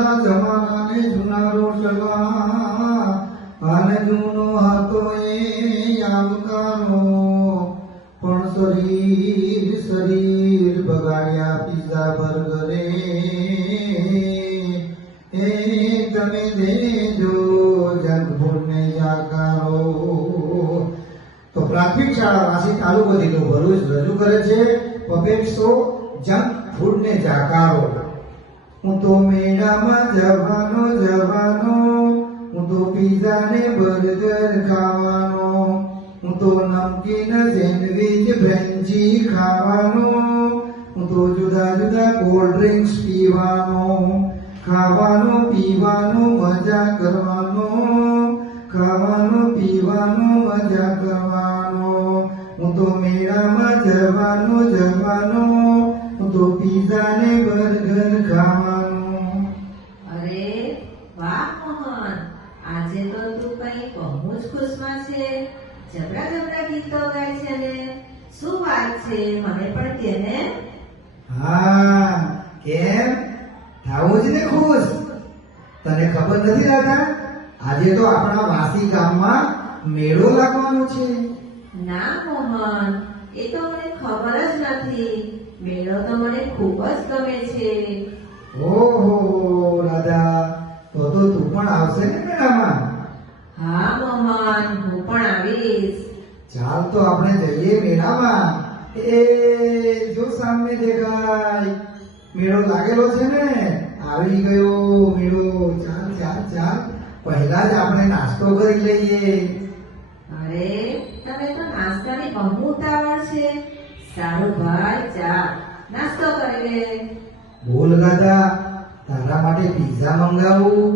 જૂના જમાનાને જૂના રોટલા અને જૂનો હતો એ આવકારો પણ શરીર બગાડ્યા પીઝા બર્ગરે એ તમે દેજો જંક ફૂડને જાકારો. તો પ્રાથમિક શાળા વાસી તાલુકો જિલ્લો ભરૂચ રજૂ કરે છે પપેટ શો જંક ફૂડને જાકારો. હું તો મેળામાં જવાનો હું તો પીઝા ને બર્ગર ખાવાનો હું તો નમકીન સેન્ડવીચ ફ્રેન્ચી ખાવાનો હું તો જુદા જુદા કોલ્ડ ડ્રિંક્સ પીવાનો ખાવાનો પીવાનો મજા કરવાનો ખાવાનો પીવાનો મજા કરવાનો હું તો મેળામાં જવાનો હું તો પીઝા ને બર્ગર ખાવાનો. અરે વાહ મોહન, આજે તો તું કઈ બહુ જ ખુશમાં છે. જબરા જબરા ગીતો ગાય છે ને. શું વાત છે, મને પણ કે ને. હા, કેમ થાવું જ ને ખુશ? તને ખબર નથી રાધા, આજે તો આપણા વાસી ગામમાં મેળો લાગવાનો છે. ના મોહન, એ તો મને ખબર જ નથી. મેળો તો મને ખૂબ જ ગમે છે. ઓહો રાધા, તો તું પણ આવશે ને મેળામાં? હા મોહન, હું પણ આવીશ. ચાલ તો આપણે જઈએ મેળામાં. એ જો સામે દેખાય મેળો લાગેલો છે ને, આવી ગયો મેળો. ચાલ ચાલ ચાલ, પહેલા જ આપણે નાસ્તો કરી લઈએ. અરે તમે તો નાસ્તાની બહુ ઉતાવળ છે. સારું ભાઈ, ચા નાસ્તો કરી લે. બોલ રાધા, તારા માટે પિઝા મંગાવું,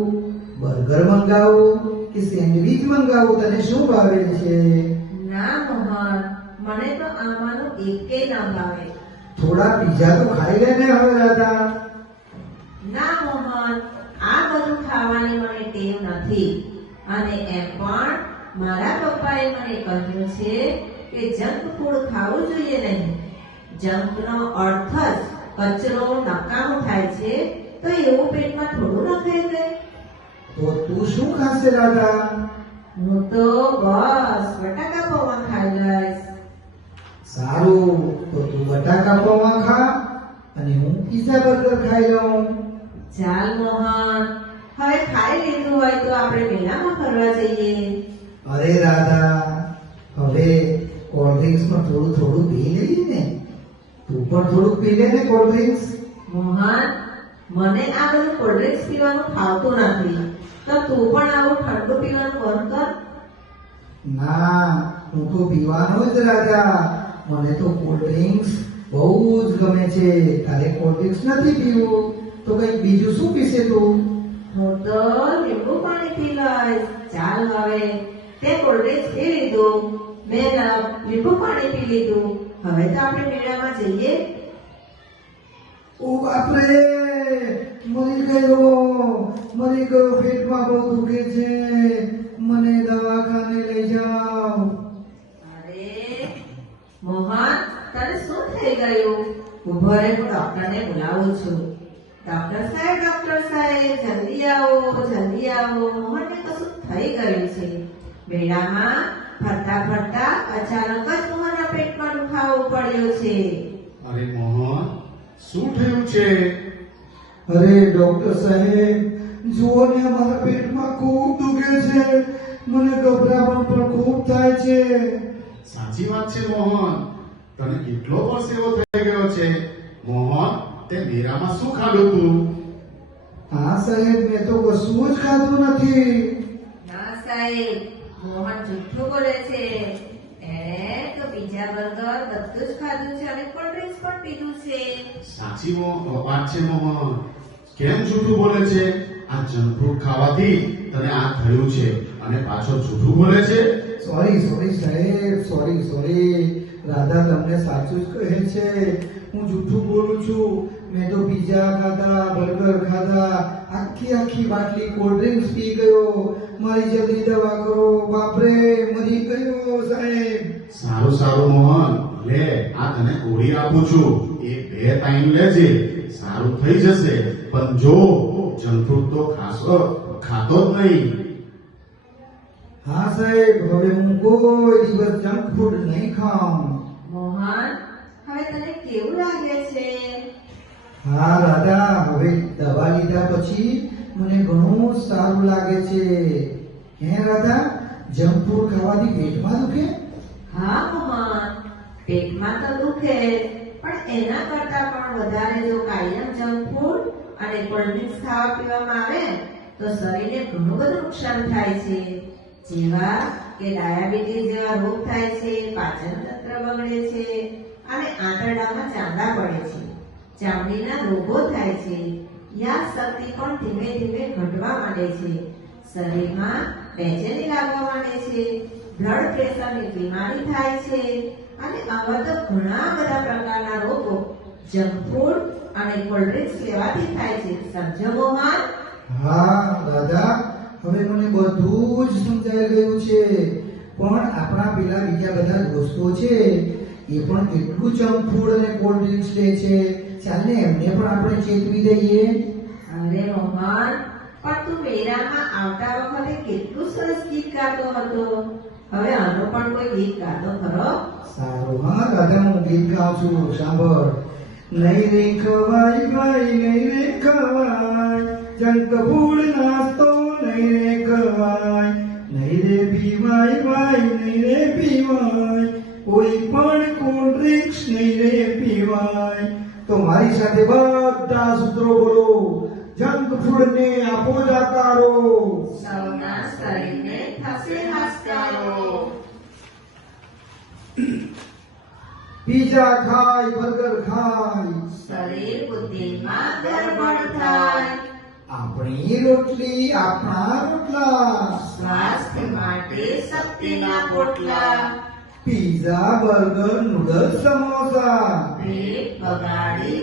બર્ગર મંગાવું કે સેન્ડવિચ મંગાવું? તને શું ભાવે છે? ના મોહન, મને તો આમાંનું એકેય ના ભાવે. થોડા પિઝા તો ખાઈ લે ને હવે રાધા. ના મોહન, આ બધું ખાવાની મને ટેવ નથી. અને એમ પણ મારા પપ્પાએ મને કહ્યું છે કે જંક ફૂડ ખાવું જોઈએ નહીં. જંકનો અર્થ જ કચરો, નકામું થાય છે. તો એવું પેટમાં થોડું નખાઈ જાય. તો તું શું ખાશે રાધા? હું તો બસ બટાકા પૌવા ખાઈ લઈશ. સારું, તો તું બટાકા પૌવા ખા અને હું પિઝા બર્ગર ખાઈ લઉં. ચાલ મોહન, હવે ખાઈ લીધું હોય તો આપણે મેળામાં ફરવા જઈએ. અરે રાધા, હવે કોલ્ડ ડ્રિંક્સમાં થોડું થોડું પી લઈએ ને. તું પણ થોડુંક પી લે ને કોલ્ડ ડ્રિંક્સ. મોહન, મને આ બધું કોલ્ડ ડ્રિંક્સ પીવાનું ફાવતું નથી. તો તું પણ આવું ઠંડુ પીવાનું બંધ કર. ના, હું તો પીવાનો જ રાધા. મને તો કોલ્ડ ડ્રિંક્સ બહુ જ ગમે છે. તારે કોલ્ડ ડ્રિંક્સ નથી પીવું તો કઈ બીજું શું પીશે તું? હું તો લીંબુ પાણી પી લઈશ. ચાલ હવે, તે કોલ્ડ ડ્રિંક્સ પી લીધું, મેં લીંબુ પાણી પી લીધું. હવે તો આપણે મેળામાં જઈએ. ઓ બાપરે, મરી ગયો, પેટમાં બહુ દુખે છે, મને દવાખાને લઈ જાઓ. અરે મોહન, તને શું થઈ ગયું? ઉભો રહે, હું ડોક્ટરને બોલાવું છું. ડોક્ટર સાહેબ, જલ્દી આવો, જલ્દી આવો. મોહનને કશું થઈ ગયું છે. મેળામાં ફરતા ફરતા અચાનક જ મોહનના પેટમાં દુખાવો પડ્યો છે. અરે મોહન, શું થયું છે? અરે ડોક્ટર સાહેબ, જુઓ ને, મારા પેટમાં ખૂબ દુખે છે, મને ગભરામણ પણ ખૂબ થાય છે. સાચી વાત છે મોહન, તને કેટલો પરસેવો થઈ ગયો છે. મોહન, તે મેળામાં શું ખાધું તું? હા સાહેબ, મેં તો કશું જ ખાધું નથી. ના સાહેબ, મોહન જુઠ્ઠું બોલે છે. એણે તો પિઝા, બર્ગર બધું જ ખાધું છે અને કોલ્ડ ડ્રિંક્સ પણ પીધું છે. સાચી વાત છે મોહન, કેમ જૂઠું બોલે છે? આ જંક ફૂડ ખાવાથી તને આ થયું છે અને પાછો જૂઠું બોલે છે. સોરી સાહેબ, સોરી. રાધા તમને સાચું જ કહે છે, હું જૂઠું બોલું છું. મેં તો પિઝા ખાધા, બર્ગર ખાધા, આખી બાટલી કોલ્ડ ડ્રિંક્સ પી ગયો. મારી જલ્દી દવા કરો. બાપરે, મરી ગયો સાહેબ. સારું મોહન, લે આ તને ગોળી આપું છું, એ 2 ટાઈમ લેજે. સારું થઈ જશે, પણ જો જંક ફૂડ તો ખાતો જ નહીં. હા સાહેબ, હવે હું કોઈ દિવસ જંક ફૂડ નહીં ખાઉં. મોહન, હવે તને કેવું લાગે છે? હા રાધા, હવે દવા લીધા પછી મને ઘણું સારું લાગે છે. હે રાધા, જંક ફૂડ ખાવાથી પેટમાં દુખે? હા મોહન, પેટમાં તો દુખે, પણ એના કરતા પણ વધારે જો કાયમ જંક ફૂડ અને કોલ્ડ ડ્રિંક્સ ખાવા પીવામાં આવે તો શરીરને ઘણું બધું નુકસાન થાય છે. જેવા કે ડાયાબિટીસ જેવા રોગ થાય છે, પાચન તંત્ર બગડે છે અને આંતરડામાં ચાંદા પડે છે, ચામડીના રોગો થાય છે, યાદશક્તિ પણ ધીમે ધીમે ઘટવા માંડે છે, શરીરમાં બેચેની લાગવા માંડે છે, બ્લડ પ્રેશરની બીમારી થાય છે અને આવા તો ઘણા બધા પ્રકારના રોગો જંક ફૂડ અને કોલ્ડ ડ્રિંક્સ લેવાથી થાય છે. સમજો મોહન? હા રાધા, હવે મને બધું જ સમજાઈ ગયું છે. પણ આપણા પેલા બીજા બધા દોસ્તો છે એ પણ કેટલું જંક ફૂડ અને કોલ્ડ ડ્રિંક્સ લે છે. ચાલ ને એમને પણ આપણે ચેતવી દઈએ. અરે મોહન, પણ તું મેળામાં આવતા વખતે કેટલું સરસ ગીત ગાતો હતો. હવે આનો પણ કોઈ ગીત ગાતો ખરો? સારું, હા રાધા, હું ગીત ગાઉં છું, સાંભળ. નહીં રે ખવાય ભાઈ, નહીં રે ખવાય, જંક ફૂડ નાસ્તો નહીં રે ખવાય, નહીં રે પીવાય ભાઈ, નહીં રે પીવાય, કોઈ પણ કોલ્ડ ડ્રિંક્સ નહીં રે પીવાય. તો મારી સાથે બધા સૂત્રો બોલો. જંક ફૂડ ને આપો જાકારો, સૌના શરીરને થશે હાશકારો. પીઝા ખાય, બર્ગર ખાય, શરીર બુદ્ધિમાં ગરબડ થાય. આપણી રોટલી આપણા રોટલા, સ્વાસ્થ્ય માટે શક્તિના પોટલા. પીઝા, બર્ગર, નૂડલ્સ, સમોસા, પેટ બગાડી